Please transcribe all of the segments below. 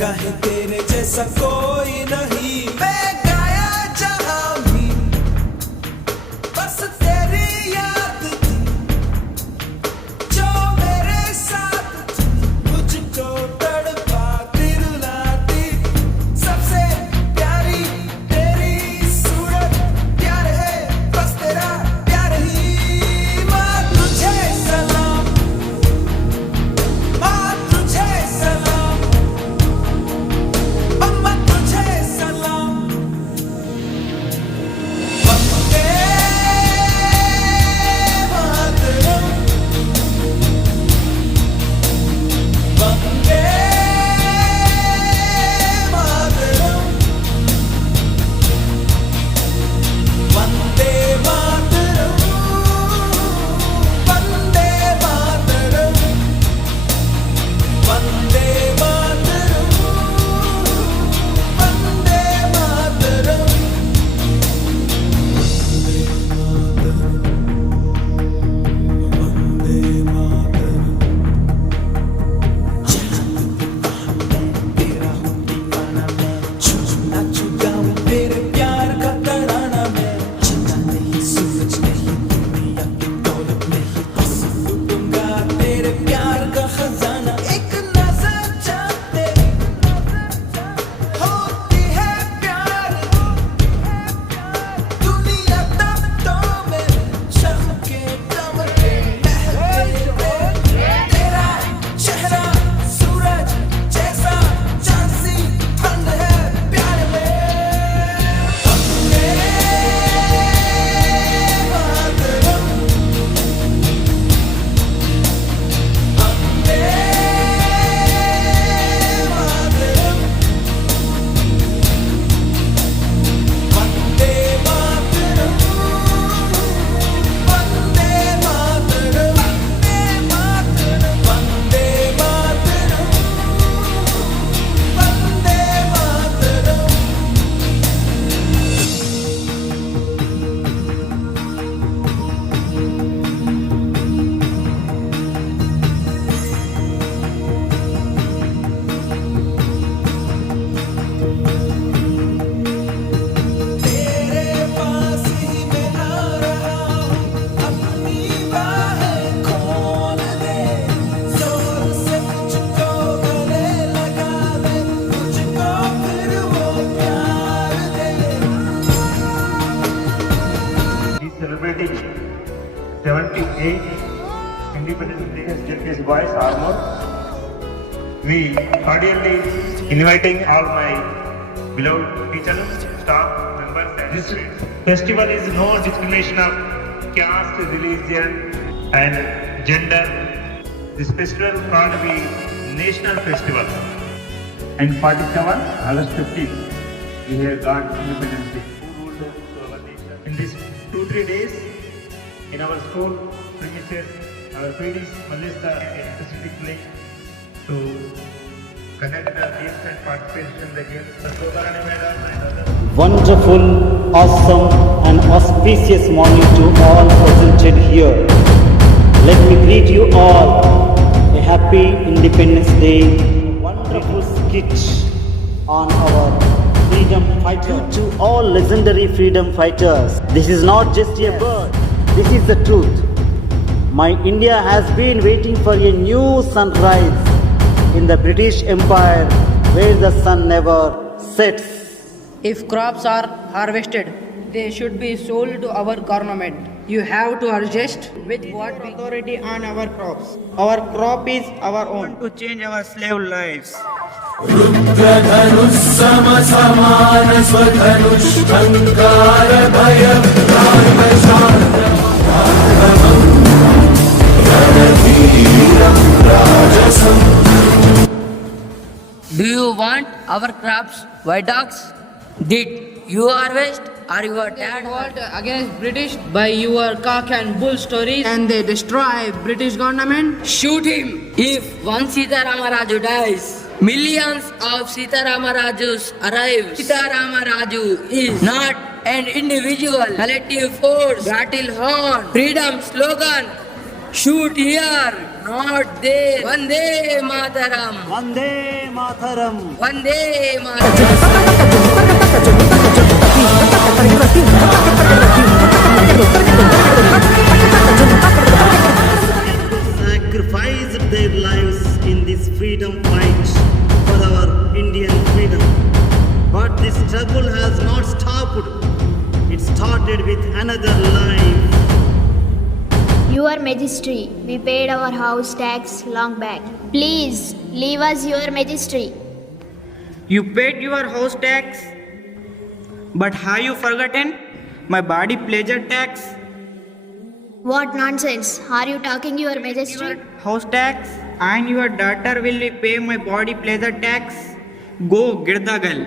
कहे तेरे जैसा कोई नहीं, मैं गाया जहां भी बस तेरी याद थी, जो मेरे साथ थी, मुझको तड़पाती रुलाती, सबसे प्यारी तेरी सूरत, प्यार है बस तेरा प्यार ही। माँ तुझे सलाम, माँ तुझे सलाम, अम्मा तुझे सलाम। वंदे मातरम, वंदे मातरम, वंदे मातरम, वंदे मातरम, वंदे मातरम, वंदे मातरम, वंदे मातरम। तेरा हूँ दीवाना मैं, छूना छुगाऊं तेरे प्यार का तराना मैं, चिंता नहीं सूरज नहीं दुनिया की दौलत नहीं, बस लूटूंगा तेरे प्यार का खजाना। एक नजर चाहते होती है प्यार, दुनिया तब तो में चमके दमके महके, तेरा चेहरा सूरज जैसा चांद सी ठंड है प्यार में। वंदे मातरम, वंदे मातरम, वंदे मातरम, वंदे मातरम, वंदे मातरम, वंदे मातरम। तेरे पास ही मैं आ रहा हूँ, अपनी बाहें खोल दे, जोर से मुझको गले लगा दे, मुझको फिर वो प्यार दे। He's celebrating 78th Independence Day as JPS Boys Armor. We cordially inviting all my beloved teachers, staff members. This festival is no discrimination of caste, religion, and gender. This festival called the national festival. And 47 August 15th, we have got Independence Day. Who ruled our nation? In these 2-3 days, in our school premises, our PDs Malista specifically to conduct the games and participation in the games. Sargobarani Madam and others. Wonderful, awesome, and auspicious morning to all presented here. Let me greet you all a happy Independence Day. Wonderful skit on our freedom fighter. To all legendary freedom fighters, this is not just a bird, this is the truth. My India has been waiting for a new sunrise in the British Empire where the sun never sets. If crops are harvested, they should be sold to our government. You have to adjust with what we authority on our crops. Our crop is our own to change our slave lives. रुद्रधनुस्सम समान स्वधनुष्टङ्कार भयं रागशान्तम् रणधीरं राजसम्। Do you want our crops, white dogs? Did you harvest or your dad fought against British by your cock and bull stories, and they destroy British government? Shoot him! If one Sitaramaraju dies, millions of Sitaramarajus arrive. Sitaramaraju is not an individual, collective force, battle horn, freedom slogan. Shoot here, not there. Vande Mataram. Vande Mataram. Vande Mataram. Sacrificed their lives in this freedom fight for our Indian freedom. But this struggle has not stopped. It started with another life. Your Majesty, we paid our house tax long back. Please leave us, Your Majesty. You paid your house tax, but have you forgotten my body pleasure tax? What nonsense are you talking, Your Majesty? House tax and your daughter will pay my body pleasure tax. Go, Girdagal.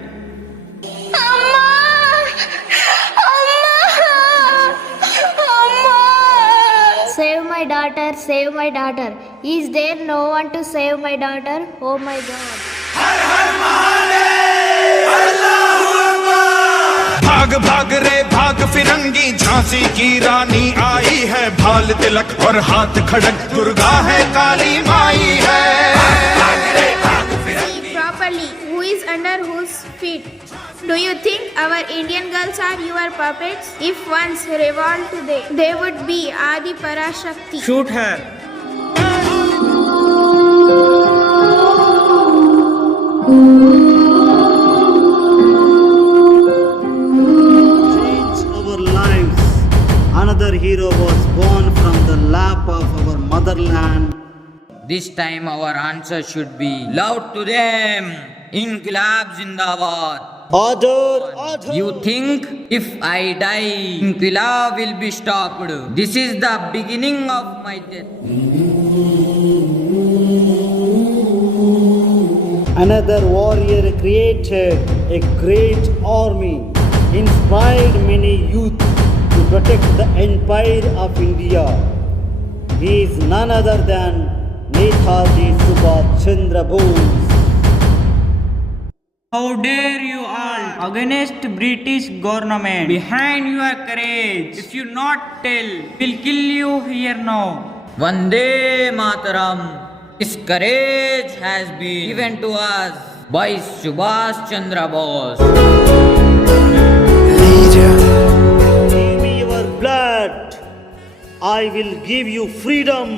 Save my daughter, save my daughter. Is there no one to save my daughter? Oh my God. भाग भाग रे भाग फिरंगी झांसी की रानी आई है भाल तिलक और हाथ खड़क दुर्गा है काली माई है See properly who is under whose feet. Do you think our Indian girls are your puppets? If once revolt they would be Adi Parashakti. Shoot her. Change our lives. Another hero was born from the lap of our motherland. This time our answer should be loud to them. Inqilab Zindabad. Order, order. You think if I die, Inqilab will be stopped? This is the beginning of my death. Another warrior created a great army, inspired many youth to protect the empire of India. He is none other than Netaji Subhash Chandra Bose. How dare you all against British government? Behind your courage. If you not tell, we'll kill you here now. Vande Mataram. This courage has been given to us by Subhash Chandra Bose. Give me your blood. I will give you freedom.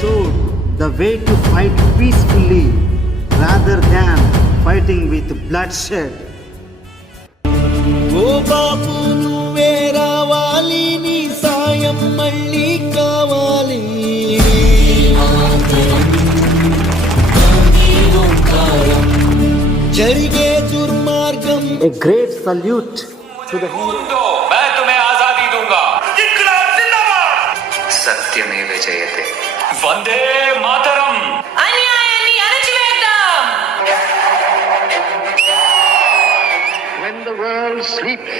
Showed the way to fight peacefully rather than fighting with bloodshed. ఓ బాబు నువ్వే రావాలి నీ సాయం మళ్ళీ కావాలి జరిగే దుర్మార్గం A great salute to the मैं तुम्हें आजादी दूंगा इनकलाब जिंदाबाद सत्यमेव जयते Vande Mataram अन्यायाన్ని అణచివేద్దాం When the world sleeps,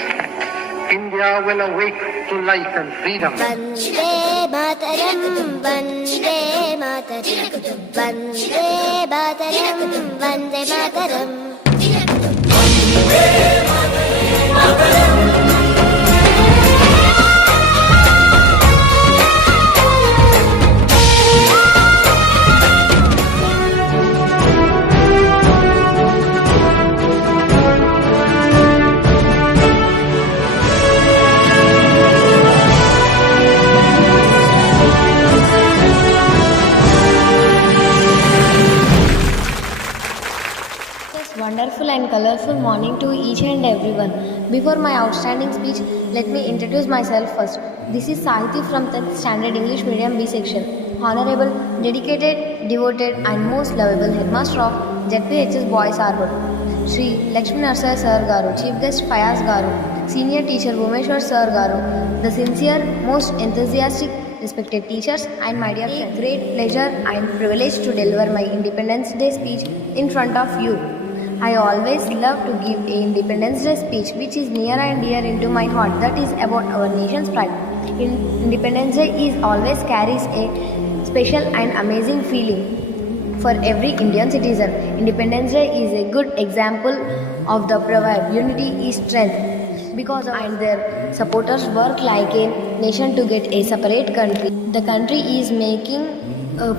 India will awake to life and freedom. Vande Mataram, Vande Mataram, Vande Mataram, Vande Mataram. Wonderful and colorful morning to each and everyone. Before my outstanding speech, let me introduce myself first. This is Sahiti from 10th Standard English Medium B section. Honorable, dedicated, devoted and most lovable headmaster of ZPHS Boys Harbour, Shri Lakshmi Narsai Sir Garu, Chief Guest Fayaz Garu, Senior Teacher Bhumeshwar Sir Garu, the sincere, most enthusiastic, respected teachers and my dear friends. Great pleasure and privilege to deliver my Independence Day speech in front of you. I always love to give a Independence Day speech which is near and dear into my heart, that is about our nation's pride. Independence Day is always carries a special and amazing feeling for every Indian citizen. Independence Day is a good example of the proverb unity is strength. because and their supporters work like a nation to get a separate country. The country is making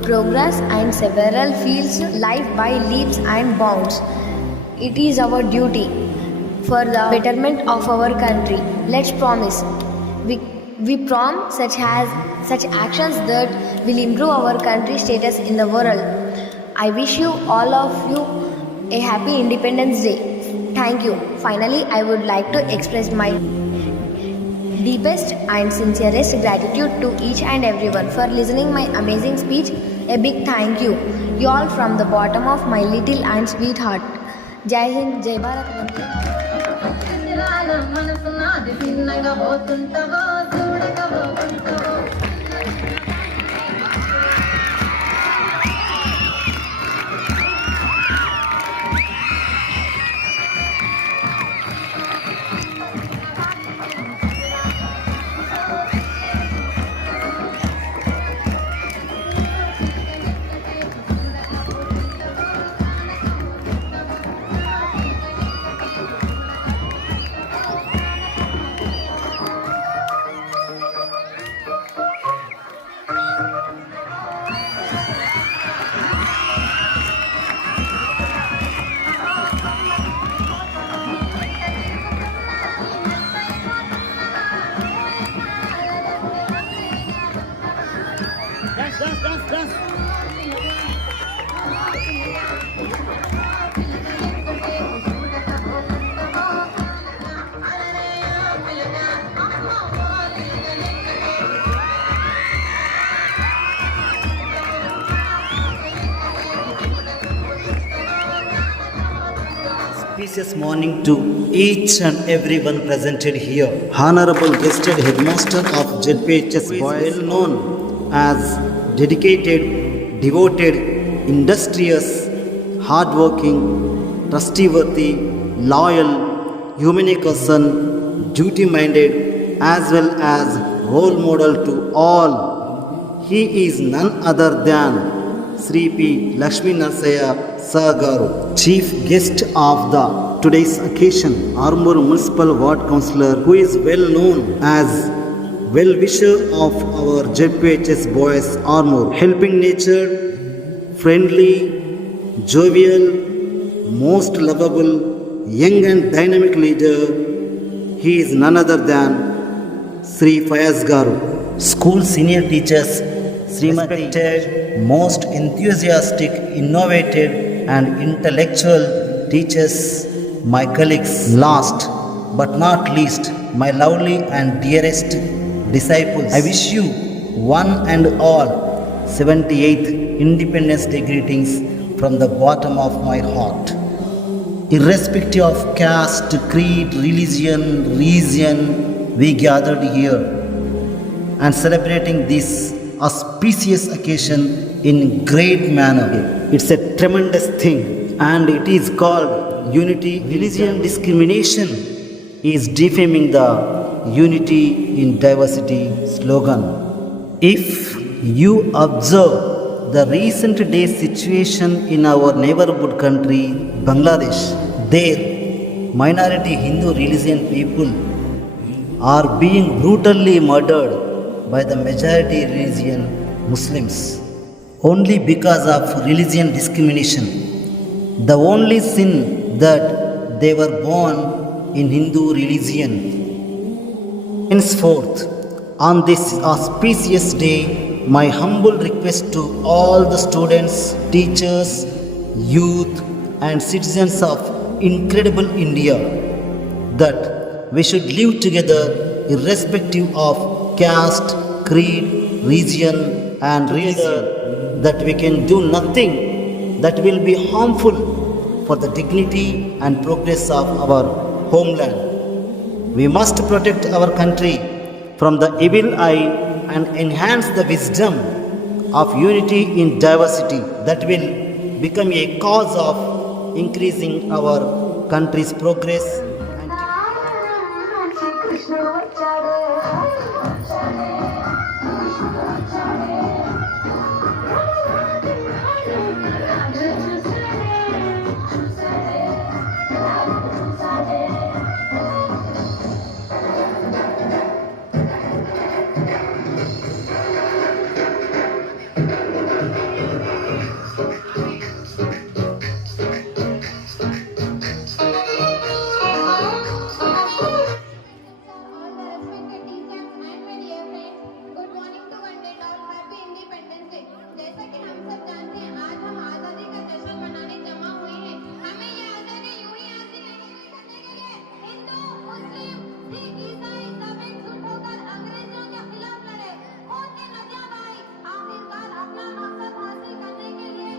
progress and several fields life by leaps and bounds. It is our duty for the betterment of our country. Let's promise. We promise such actions that will improve our country's status in the world. I wish you all of you a happy Independence Day. Thank you. Finally, I would like to express my deepest and sincerest gratitude to each and everyone for listening my amazing speech. A big thank you. You all from the bottom of my little and sweet heart. Jai Hind, Jai Bharat. Auspicious morning to each and everyone presented here. Honorable Guested Headmaster of ZPHS Boys, well known as dedicated, devoted, industrious, hardworking, trustworthy, loyal, humanitarian, duty-minded, as well as role model to all. He is none other than Sri P. Lakshmi Narsaya Sagaru, Chief Guest of the today's occasion, Armoor Municipal Ward Councillor, who is well known as well-wisher of our ZPHS Boys Armoor, helping nature, friendly, jovial, most lovable, young and dynamic leader. He is none other than Sri Fayaz Garu. School senior teachers, Srimati, most enthusiastic, innovative and intellectual teachers, my colleagues, last but not least, my lovely and dearest disciples, I wish you one and all 78th Independence Day greetings from the bottom of my heart. Irrespective of caste, creed, religion, region, we gathered here and celebrating this auspicious occasion in great manner. It's a tremendous thing and it is called unity. Religion discrimination is defaming the unity in diversity slogan. If you observe the recent day situation in our neighborhood country, Bangladesh, there minority Hindu religion people are being brutally murdered by the majority religion Muslims only because of religion discrimination. The only sin that they were born in Hindu religion. Henceforth, on this auspicious day, my humble request to all the students, teachers, youth and citizens of incredible India that we should live together irrespective of caste, creed, region and religion, that we can do nothing that will be harmful for the dignity and progress of our homeland. We must protect our country from the evil eye and enhance the wisdom of unity in diversity that will become a cause of increasing our country's progress. all the respected teachers and my dear friends, good morning to one and all. Happy Independence Day. जैसा कि हम सब जानते हैं, आज हम आजादी का जश्न मनाने जमा हुए हैं। हमें ये आजादी यूं ही हासिल नहीं करने के लिए हिंदू, मुस्लिम, सिख, ईसाई सब एकजुट होकर अंग्रेजों के खिलाफ लड़े, खून की नदियां बहाई, आखिरकार अपना मकसद हासिल करने के लिए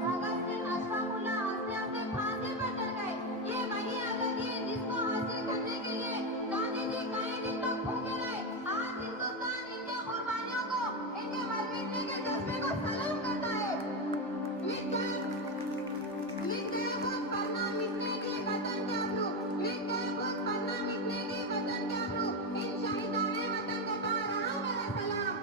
भगत सिंह, अशफाकुल्लाह, आसिया से फांसी पर चढ़ गए। ये वही आजादी है जिसको हासिल करने के लिए गांधी जी कई दिन तक भूखे रहे। आज हिंदुस्तान इनके कुर्बानियों को, इनके मर मिटने के जज्बे को सलाम करता है। लिख गए खुद पन्ना मिटने की वतन के अबरू, लिख गए खुद पन्ना मिटने की वतन के अबरू, इन शहीदाने वतन को पा रहा मेरा सलाम।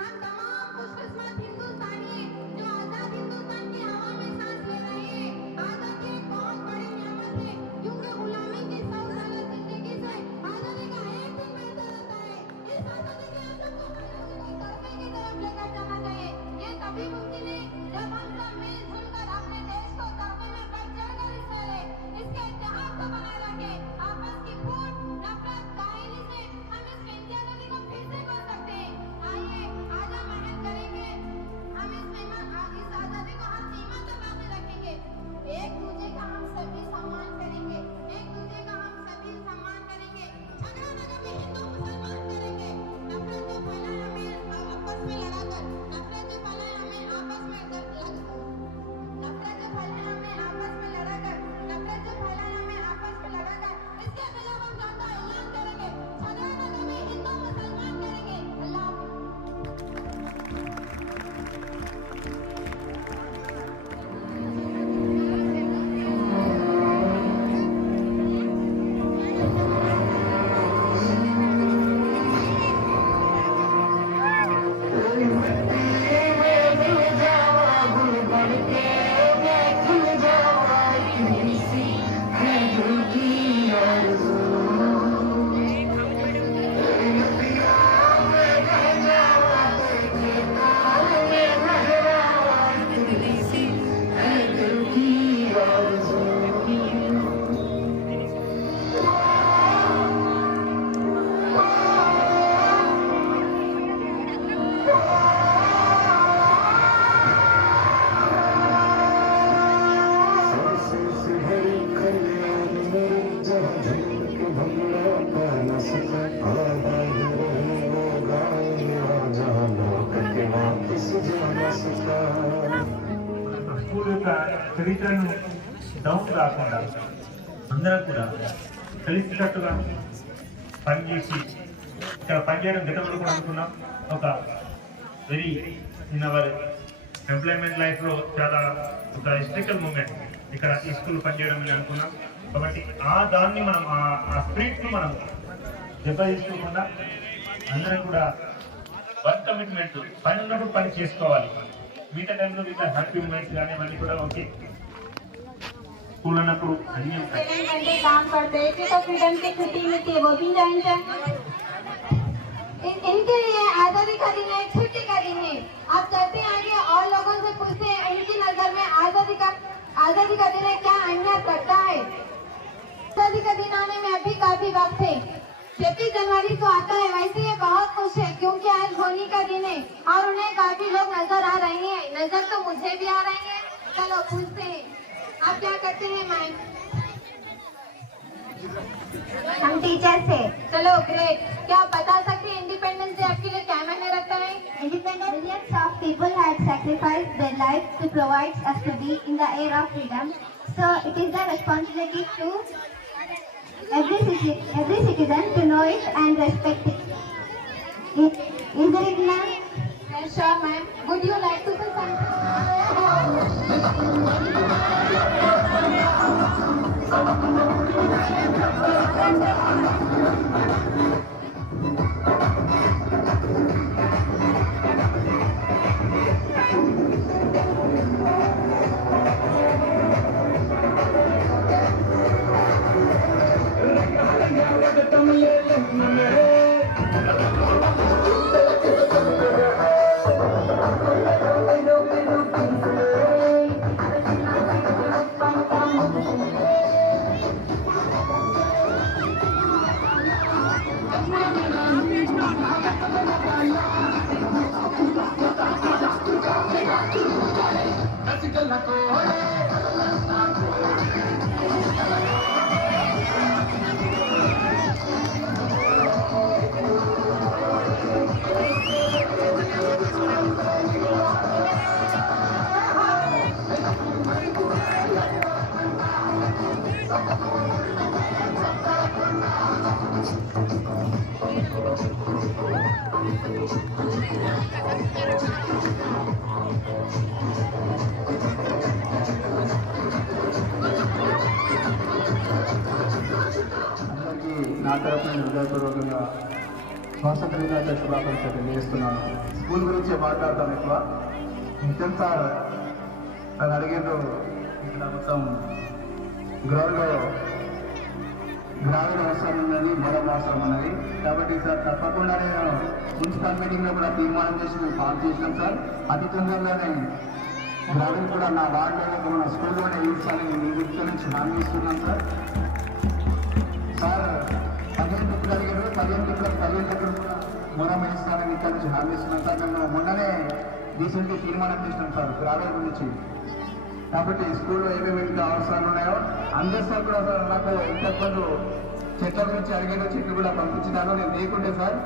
हम तमाम खुशकिस्मत हिंदुस्तानी हैं जो आजाद हिंदुस्तान की हवा में सांस ले रहे हैं। आजादी एक बहुत बड़ी नेमत है क्योंकि गुलामी की 100 साल जिंदगी से आजादी का एक दिन बेहतर होता है। इस आजादी के हम सबको तरक्की की तरफ लेकर जाना चाहिए। ये तभी मुमकिन है जब हम सब मिलजुल कर अपने देश को तरक्की में बढ़ चढ़कर हिस्सा लें, इसके इतिहास को बनाए रखें। आपस की फूट, नफरत, कायली से हम इस बेंजी आजादी को फिर से बच सकते हैं। आइए आज हम मेहनत करेंगे, हम इस आजादी को हम सीमा तक बाकी रखेंगे। एक दूसरे का हम सभी सम्मान करेंगे, एक दूसरे का हम सभी सम्मान करेंगे। झगड़ा न कभी हिंदू मुसलमान करेंगे। नफरत जो फैलाए हमें आपस में लड़ाकर, नफरत जो फैलाए हमें आपस में लड़ाकर, नफरत जो फैलाए हमें आपस में लड़ाकर, नफरत जो फैलाए हमें आपस में लड़ाकर, इसके खिलाफ हम जनता ऐलान करेंगे। झगड़ा न कभी हिंदू मुसलमान करेंगे। अल्लाह స్కూల్ యొక్క చరిత్రను డౌన్ కాకుండా అందరం కూడా కలిసికట్టుగా పనిచేసి ఇక్కడ పనిచేయడం గతంలో కూడా అనుకున్నాం. ఒక వెరీ ఇన్ అవర్ ఎంప్లాయ్మెంట్ లైఫ్లో చాలా ఒక హిస్టారికల్ మూమెంట్ ఇక్కడ ఈ స్కూల్ పనిచేయడం అని అనుకున్నాం. కాబట్టి ఆ దాన్ని మనం ఆ స్పిరిట్ను మనం దెబ్బ తీసుకోకుండా అందరం కూడా వర్క్ కమిట్మెంట్ పని ఉన్నప్పుడు పని చేసుకోవాలి. మిగతా టైంలో మిగతా హ్యాపీ మూమెంట్స్ కానీ అవన్నీ కూడా ఓకే. स्कूल अन्नప్పుడు అన్నీ ఉంటాయి. घंटे काम करते हैं तो फ्रीडम की छुट्टी मिलती है, वो भी जाएंगे। इनके लिए आजादी का दिन है, छुट्टी का दिन है। आप चलते आगे और लोगों से पूछते हैं इनकी नजर में आजादी का दिन है क्या अहमियत रखता है। आजादी का दिन आने में अभी काफी वक्त है। 26 जनवरी को आता है, वैसे ये बहुत खुश है क्योंकि आज होली का दिन है और उन्हें काफी लोग नजर आ रहे हैं। नजर तो मुझे भी आ रहे हैं। चलो पूछते हैं आप क्या करते हैं मैम? हम टीचर से। चलो ग्रेट। क्या आप बता सकते हैं इंडिपेंडेंस डे आपके लिए क्या मायने रखता है? Independence, millions of people had sacrificed their lives to provide us to be in the era of freedom. So it is the responsibility to every citizen to know it and respect it. Is there it, ma'am? Yes, sure, ma'am. Would you like to say something? అందరికీ నా తరఫున హృదయపూర్వకంగా స్వాతంత్ర దినోత్సవ శుభాకాంక్షలు తెలియజేస్తున్నాను. School గురించి మాట్లాడతాం ఎక్కువ. నితిన్ సార్ నన్ను అడిగిండ్రు ఇక్కడ మొత్తం గ్రౌండ్లో గ్రామీణ అవసరం ఉన్నది, మరొక అవసరం ఉన్నది. కాబట్టి సార్ తప్పకుండా నేను మున్సిపల్ మీటింగ్లో కూడా తీర్మానం చేసి మేము పాస్ చేసినాం సార్. అతి తొందరలోనే గ్రామీణ కూడా నా వార్డులో మన స్కూల్లోనే ఇస్తానని నేను ఇంటి నుంచి హామీ ఇస్తున్నాను సార్. సార్ 15 టిప్పులు అడిగారు, 15 టిప్పులు కూడా మొరం ఇస్తానని ఇక్కడ నుంచి హామీ ఇస్తున్నాం సార్. మేము మొన్ననే రీసెంట్గా తీర్మానం చేసినాం సార్ గ్రామీణ గురించి. కాబట్టి స్కూల్లో ఏమేమి ఇంకా అవసరాలు ఉన్నాయో అందరు సార్ కూడా సార్ నాకు ఇంతకుముందు చెట్ల గురించి అడిగాను, చెట్లు కూడా పంపించినాను. నేను లేకుంటే సార్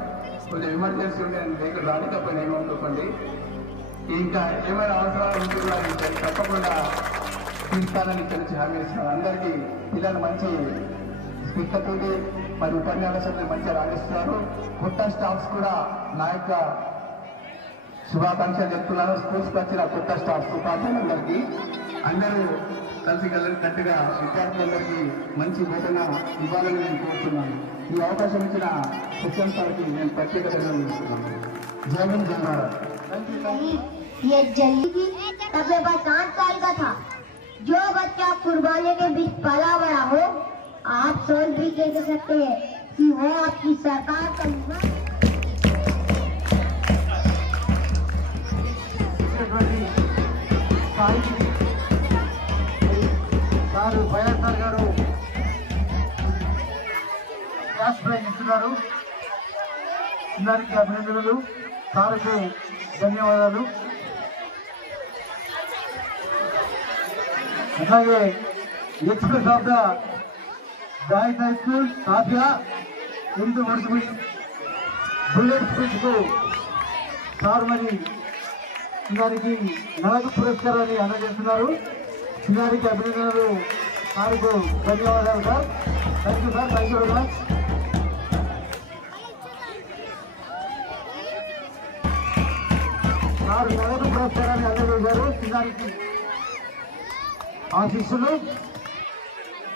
కొంచెం ఎమర్జెన్సీ ఉంటే నేను లేక రానికపోయినా ఏమనుకోండి. ఇంకా ఏమైనా అవసరాలు ఉంటే కూడా నేను తప్పకుండా తీర్చాలని తెలిసి హామీ ఇస్తున్నాను. అందరికీ పిల్లలు మంచి స్పీకర్తోటి మరి ఉపన్యాసాలు మంచిగా రాణిస్తున్నారు. కొత్త స్టాఫ్స్ కూడా నా యొక్క శుభాకాంక్షలు చెప్తున్నాను. స్కూల్స్కి వచ్చిన కొత్త స్టాఫ్స్ ఉపాధ్యాయులందరికీ అందరూ కలిసి కట్టుగా విద్యార్థులందరికీ మంచి వేతన ఇవ్వాలని నేను కోరుతున్నాను. ఈ అవకాశం ఇచ్చిన శిక్షణ సార్కి నేను ప్రత్యేక ధన్యవాదాలు ఇస్తున్నాను. జై హింద్, జై భారత్. ये जल्दी तब मैं 5 साल का था. जो बच्चा कुर्बानी के बीच पला बड़ा हो, आप सोच भी कह सकते हैं कि वो आपकी सरकार का సారు వైఎస్ఆర్ గారు క్యాష్ ప్రైజ్ ఇస్తున్నారు. అందరికీ అభినందనలు, సార్కు ధన్యవాదాలు. అలాగే express of the boys high school Safia ముందు మడుచుకుని బుల్లెట్ స్పీచ్ కు సార్ మరి వారికి నగదు పురస్కారాన్ని అందజేస్తున్నారు. వారికి అభినందనలు, సార్కు ధన్యవాదాలు sir. Thank you sir, thank you very much. Sir నగదు పురస్కారాన్ని అందజేశారు. వారికి ఆశీస్సులు.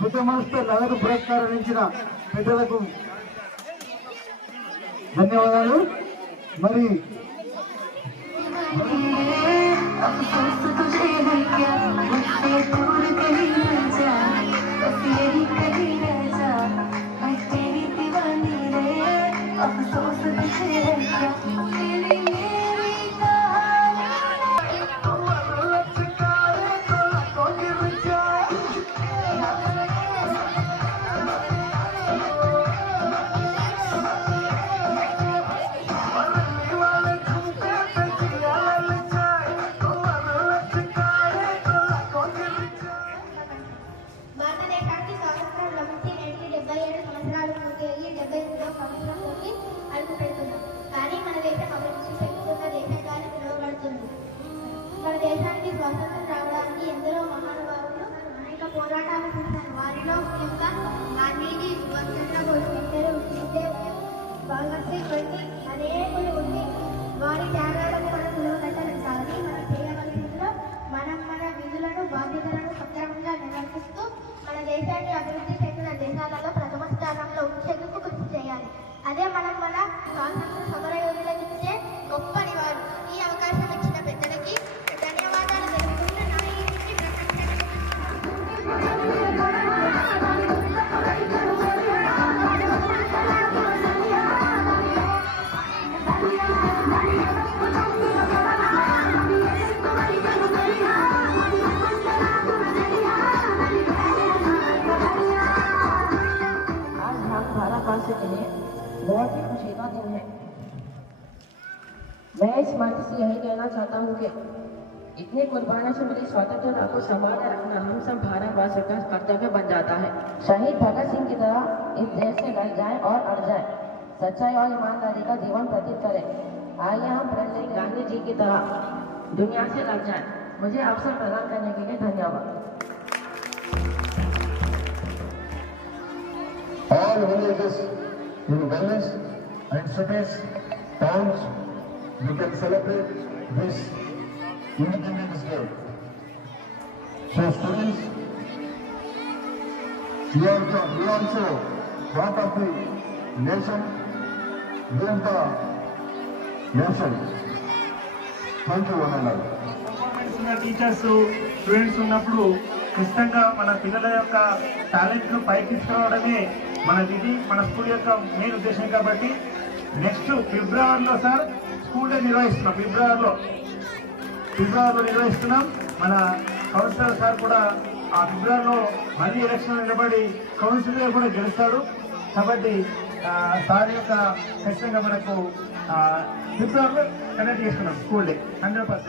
పెద్ద మనసుతో నగదు పురస్కారం ఇచ్చిన పెద్దలకు ధన్యవాదాలు. మరి భారతదేశానికి స్వాతంత్రం లభించి నేటికి 77 సంవత్సరాలు పూర్తి అయ్యి 78వ సంవత్సరంలోకి అడుగు పెడుతున్నాం. కానీ మన దేశం అభివృద్ధి చెందుతున్న దేశంగానే పిలువబడుతుంది. మన దేశానికి స్వాతంత్రం రావడానికి ఎందరో మహానుభావులు అనేక పోరాటాలు చేశారు. వారిలో ముఖ్యంగా గాంధీజీ, సుభాష్ చంద్రబోస్, నెహ్రూ, సుఖ్దేవ్, భగత్ సింగ్ వంటి అనేకులు ఉండి వారి త్యాగాలకు మనం నిలవగట్టగలగాలి. మనం చేయవలసిందిలో మనం మన విధులను, బాధ్యతలను సక్రమంగా నిర్వర్తిస్తూ మన దేశాన్ని అభివృద్ధి చెందిన దేశాలలో ప్రథమ స్థానంలో ఉంచేందుకు కృషి చేయాలి. అదే మనం మన స్వాతంత్ర సమర యోధులకు ఇచ్చే గొప్ప నివాళి. ఈ అవకాశం ఇచ్చిన పెద్దలకి ధన్యవాదాలు తెలుపుకుంటూ నా ఈ भारतवासी के लिए बहुत ही खुशी का दिन है. मैं इस मंच से यही कहना चाहता हूँ कि इतने कुर्बानों से मिली स्वतंत्रता को संभाल रखना हम सब भारतवासियों का कर्तव्य बन जाता है। शहीद भगत सिंह की तरह इस देश से लड़ जाए और अड़ जाए, सच्चाई और ईमानदारी का जीवन व्यतीत करें। आइए हम प्रेसिडेंट गांधी जी की तरह दुनिया से लड़ जाए। मुझे अवसर प्रदान करने के लिए धन्यवाद। All villages in valleys and cities, towns, you can celebrate this Independence Day. So students, you also part of the nation, build the nation. Thank you, one and all. Performance ఉన్న టీచర్స్ స్టూడెంట్స్ ఉన్నప్పుడు ఖచ్చితంగా మన పిల్లల యొక్క టాలెంట్ను పైకి తీసుకురావడమే మన విధి, మన స్కూల్ యొక్క మెయిన్ ఉద్దేశం. కాబట్టి నెక్స్ట్ ఫిబ్రవరిలో సార్ స్కూల్ డే నిర్వహిస్తున్నాం. ఫిబ్రవరిలో నిర్వహిస్తున్నాం. మన కౌన్సిలర్ సార్ కూడా ఆ ఫిబ్రవరిలో మళ్ళీ ఎలక్షన్ నిలబడి కౌన్సిలర్ కూడా గెలుస్తాడు. కాబట్టి సార్ యొక్క ఖచ్చితంగా మనకు ఫిబ్రవరిలో కండక్ట్ చేస్తున్నాం స్కూల్ డే 100%.